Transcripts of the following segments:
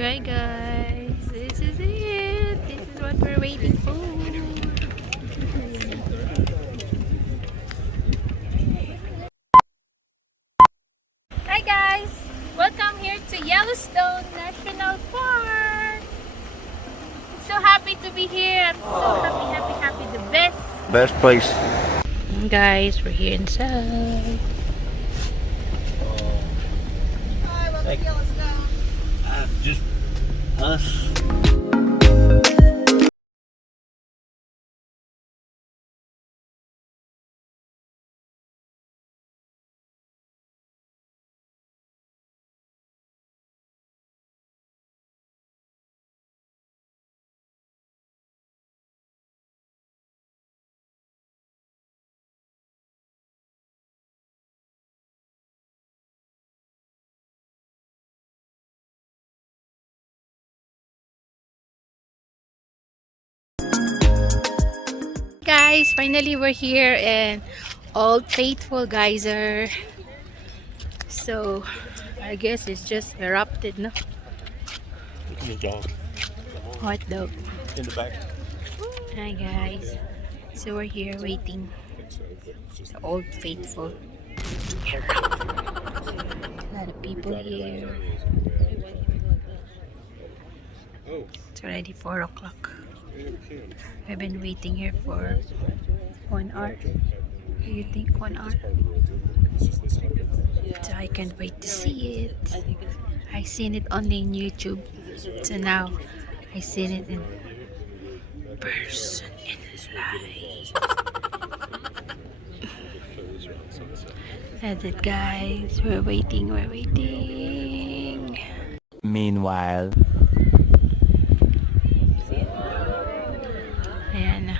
Try guys, this is it. This is what we're waiting for. Hi guys, welcome here to Yellowstone National Park. I'm so happy to be here. I'm so happy. The Best place. guys, we're here inside. Hi, welcome to Yellowstone. Just us. Guys, finally we're here and Old Faithful Geyser. So I guess it's just erupted, no? Look at the dog What dog? in the back. Hi guys. So we're here waiting. The Old Faithful. A lot of people here. It's already 4 o'clock. I've been waiting here for 1 hour. Do you think 1 hour? So I can't wait to see it. I seen it only in YouTube. So now I seen it in person, in live. That's it guys. We're waiting. Meanwhile, Ayan na.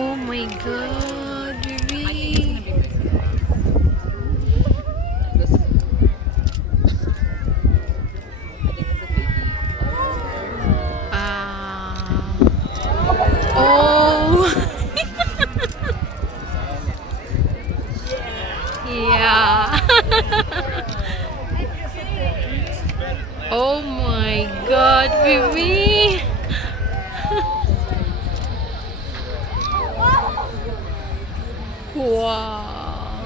Oh my god, really? Oh. Yeah. Oh my god, baby. Wow.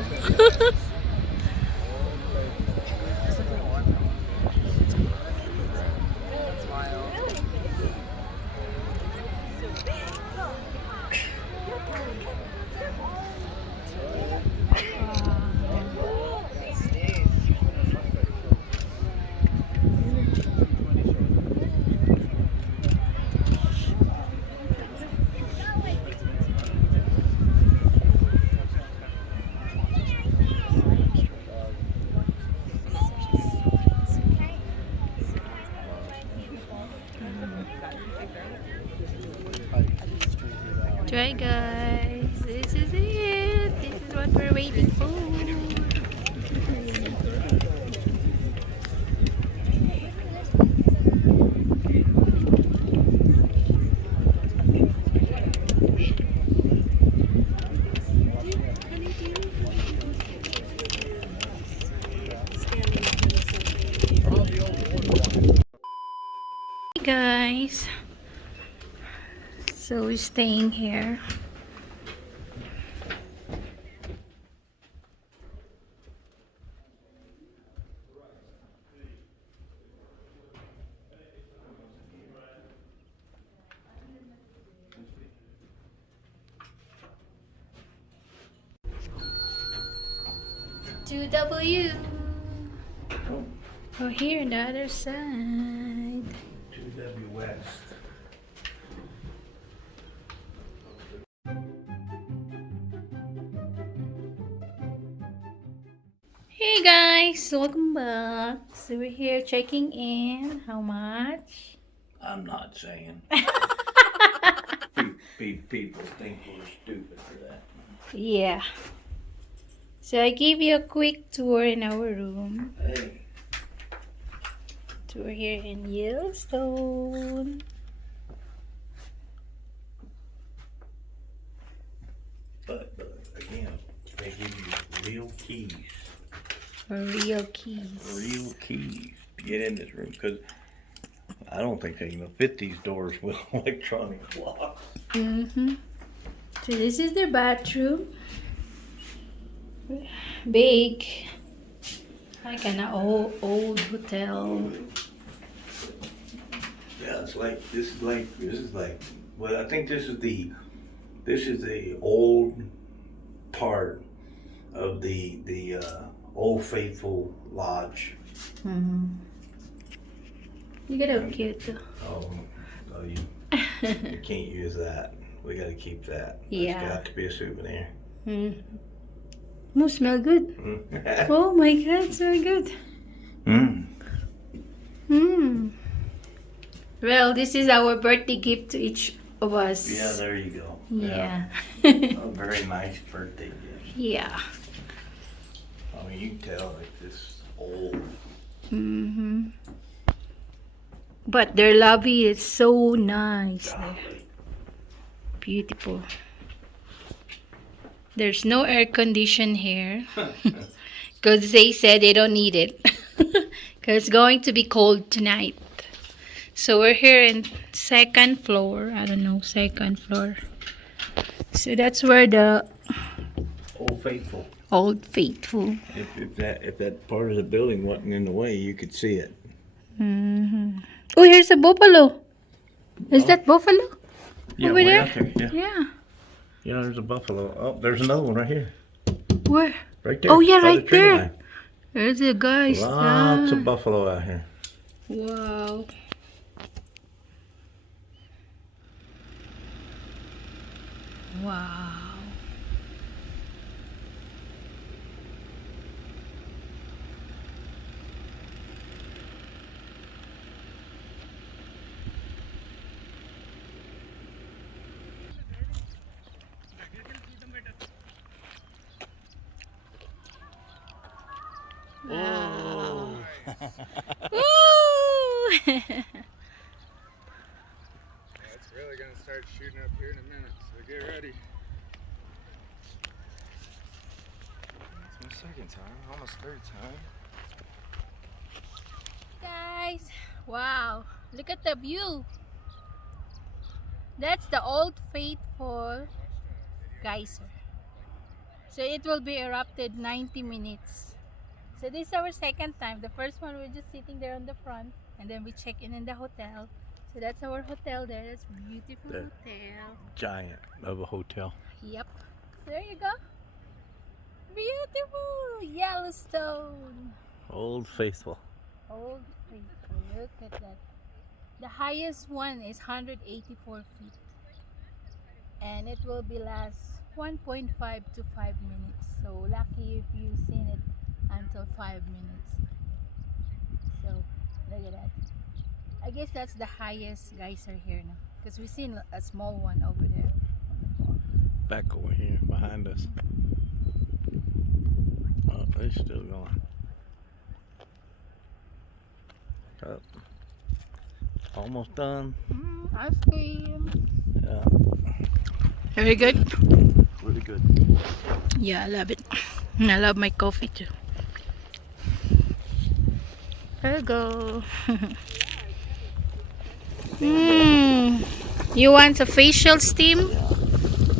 Try guys, this is it. This is what we're waiting for. Hey guys, so we're staying here. To W. We're here on the other side. 2W West. Hey guys, welcome back. So we're here checking in. How much? I'm not saying. people think we're stupid for that. Yeah. So I gave you a quick tour in our room. Hey, Tour here in Yellowstone. but again, they give you real keys. Real keys. Real keys to get in this room, because I don't think they can fit these doors with electronic locks. Mm-hmm. So this is the bathroom. Big. Like an old hotel. Yeah, it's like this is like well, I think this is the old part of the Old Faithful Lodge. Mm-hmm. You get how cute though. Oh, you can't use that. We got to keep that. Yeah. It's got to be a souvenir. Mm. Smell good. Oh my god, smell good. Well, this is our birthday gift to each of us. Yeah, there you go. Yeah. A very nice birthday gift. Yeah. I mean, you can tell like this old. Mm-hmm. But their lobby is so nice. Beautiful. There's no air condition here because they said they don't need it because it's going to be cold tonight. So we're here in second floor. I don't know, second floor. So that's where the Old Faithful. Old Faithful. If that part of the building wasn't in the way, you could see it. Mm-hmm. Oh, here's a buffalo. Is that buffalo? Yeah, over way there? out there. Yeah. Yeah. Yeah, there's a buffalo. Oh, there's another one right here. Where? Right there. Oh yeah, by the right tree there. line. There's a guy. Lots of buffalo out here. Wow. Wow. Wow. Woo! It's really gonna start shooting up here in a minute, so get ready. It's my second time, almost third time. Guys, wow, look at the view. That's the Old Faithful geyser. So it will be erupted 90 minutes. So this is our second time. The first one we're just sitting there on the front, and then we check in the hotel. So that's our hotel there. That's a beautiful hotel. Giant of a hotel. Yep. So there you go. Beautiful Yellowstone. Old Faithful. Old Faithful. Look at that. The highest one is 184 feet. And it will be last 1.5 to 5 minutes. So lucky if you've seen it until 5 minutes. So look at that. I guess that's the highest geyser here now. Because we've seen a small one over there. Back over here behind us. Oh, they're still going. Oh. Almost done. Ice cream. Yeah. Very good. Really good. Yeah, I love it. And I love my coffee too. There you go. You want a facial steam?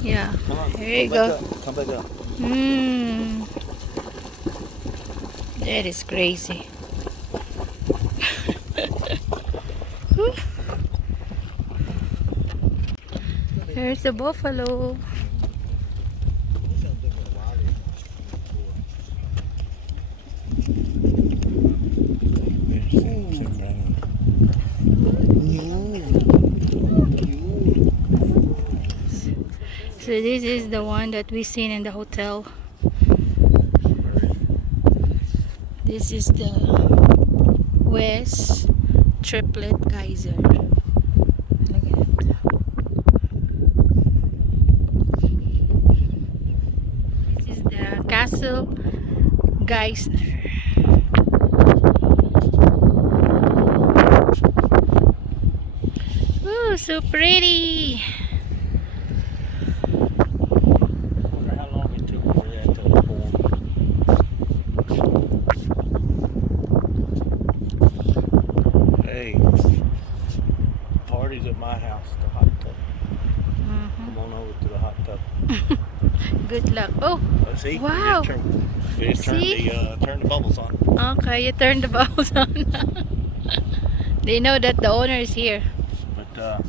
Yeah. Come on. There you go. Come back up. That is crazy. There's the buffalo. So this is the one that we seen in the hotel. This is the West Triplet Geyser. Look at it. Castle Geisner. Ooh, so pretty. Wonder how long it took for that to form. Hey, parties at my house, the hot tub. Come on over to the hot tub. Good luck. Oh, See, wow. we just See? turn the bubbles on. Okay, you turned the bubbles on. They know that the owner is here. But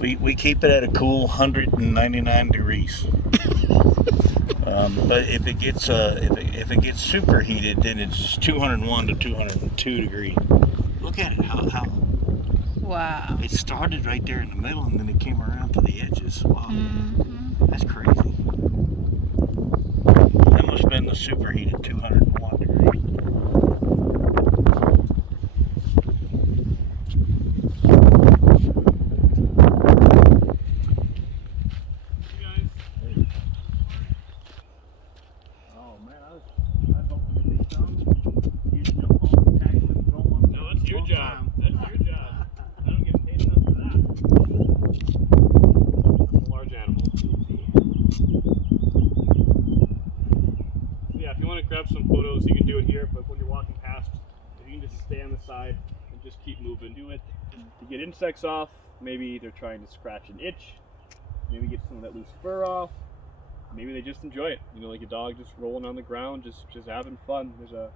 we keep it at a cool 199 degrees. But if it gets if it gets super heated, then it's 201 to 202 degrees. Look at it, how Wow. it started right there in the middle, and then it came around to the edges. Wow, that's crazy. That must have been the super heated 201 degrees. Grab some photos, you can do it here, but when you're walking past, if you can just stay on the side and just keep moving, do it to get insects off. Maybe they're trying to scratch an itch, maybe get some of that loose fur off, maybe they just enjoy it, you know, like a dog just rolling on the ground, just having fun. There's a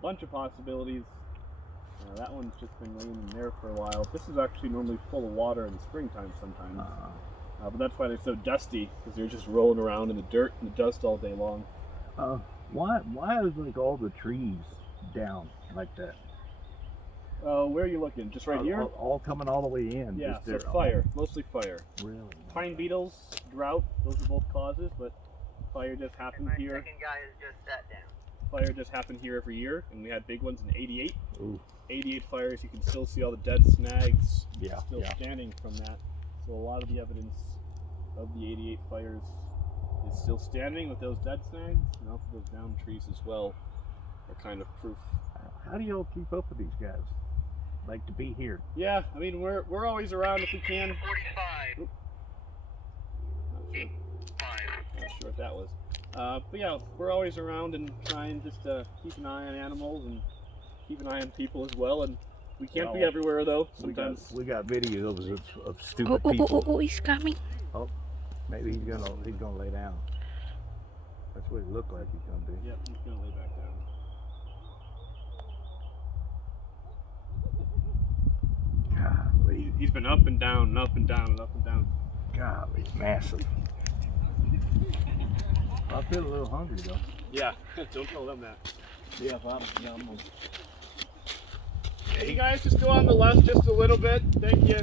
bunch of possibilities. That one's just been laying in there for a while. This is actually normally full of water in the springtime sometimes, but that's why they're so dusty, because they're just rolling around in the dirt and the dust all day long. Why is like all the trees down like that? Where are you looking? Just right here? All coming all the way in. Yeah, just so fire, mostly fire. Really? Pine beetles, drought, those are both causes, but fire just happened here. Second guy has just sat down. Fire just happened here every year, and we had big ones in '88. Ooh. 88 fires, you can still see all the dead snags still yeah. standing from that. So a lot of the evidence of the '88 fires is still standing with those dead snags, and also those downed trees as well are kind of proof. How do y'all keep up with these guys? Like to be here? Yeah, I mean we're always around if we can. 45. Not sure what that was. But yeah, we're always around and trying just to keep an eye on animals and keep an eye on people as well. And we can't be everywhere though. Sometimes we got videos of stupid people. Oh, he's coming. Oh, maybe he's gonna lay down. That's what it looked like he's gonna do. Yep, he's gonna lay back down. Golly, He's been up and down and up and down and up and down. golly, massive. I feel a little hungry though. Yeah, don't tell them that. Yeah, I'm gonna... Hey guys, just go on the left just a little bit. Thank you.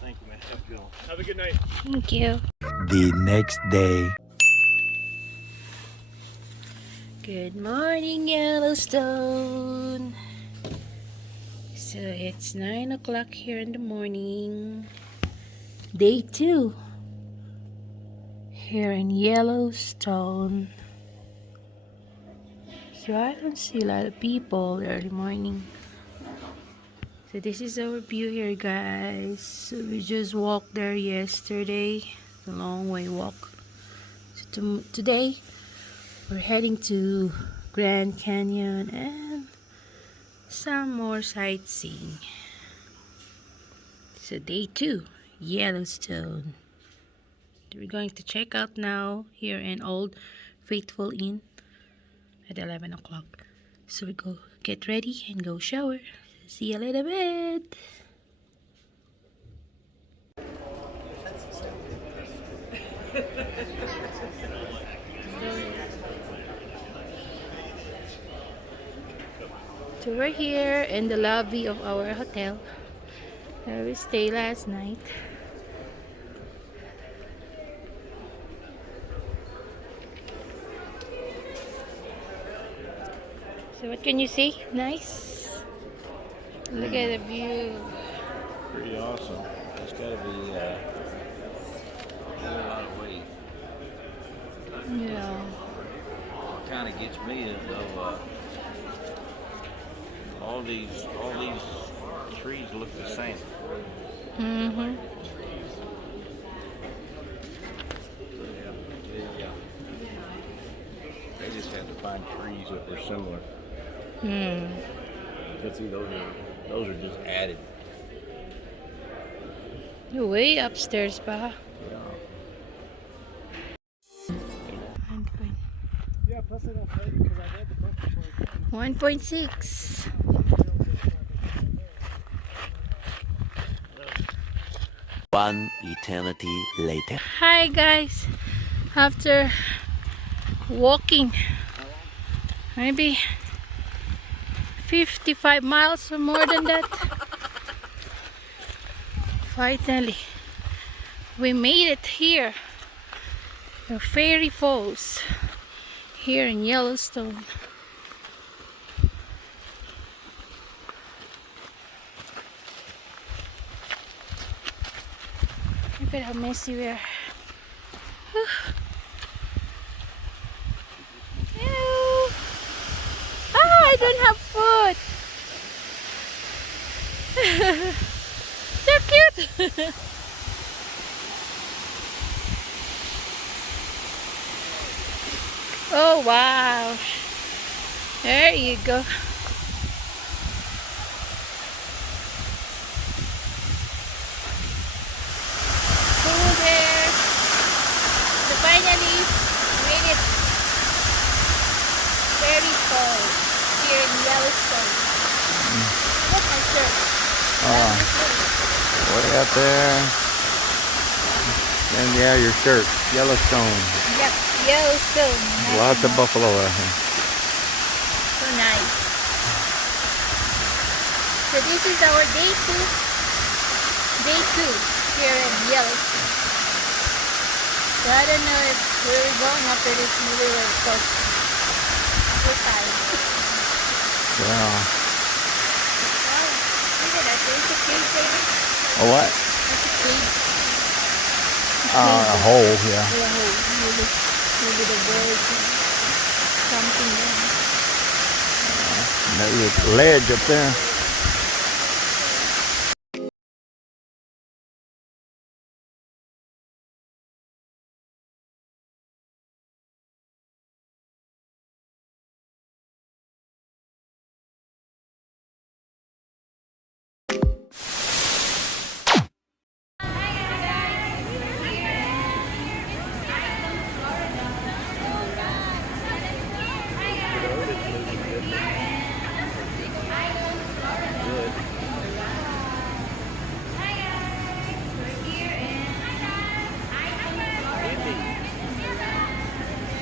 Thank you, man. Have a good one. Have a good night. Thank you. The next day. Good morning, Yellowstone. So it's 9 o'clock here in the morning. Day 2 here in Yellowstone. So I don't see a lot of people early morning. So this is our view here, guys. So we just walked there yesterday. A long way walk. So today we're heading to Grand Canyon and some more sightseeing. So day 2, Yellowstone. We're going to check out now here in Old Faithful Inn at 11 o'clock. So we go get ready and go shower. See you later, bed. So we're here in the lobby of our hotel where we stayed last night. So what can you see? Nice. Look at the view. Pretty awesome. It's gotta be a whole lot of weight. Yeah. me is though, all these trees look the same. Mm-hmm. They just had to find trees that were similar. Hmm. But see, those are just added. You're way upstairs, ba? Yeah. 1.6. One eternity later. Hi guys. After walking maybe 55 miles or more than that, finally we made it here. The Fairy Falls here in Yellowstone. Look at how messy we are. Ew. Ah, I don't have food. So cute. Oh wow. There you go. Cool there. So finally made it. Fairy Falls here in Yellowstone. Look my shirt. Way up there. And yeah, your shirt, Yellowstone. Yep, Yellowstone. Lots of National. buffalo out here. So nice. So this is our day two. Day two here in Yellowstone. So I don't know if we're going after this movie or because we're tired. Yeah. Wow, look at that. There's a cave there. A what? There's a cave. A hole, yeah. Or a hole. Maybe the birds or something there. And there's a ledge up there.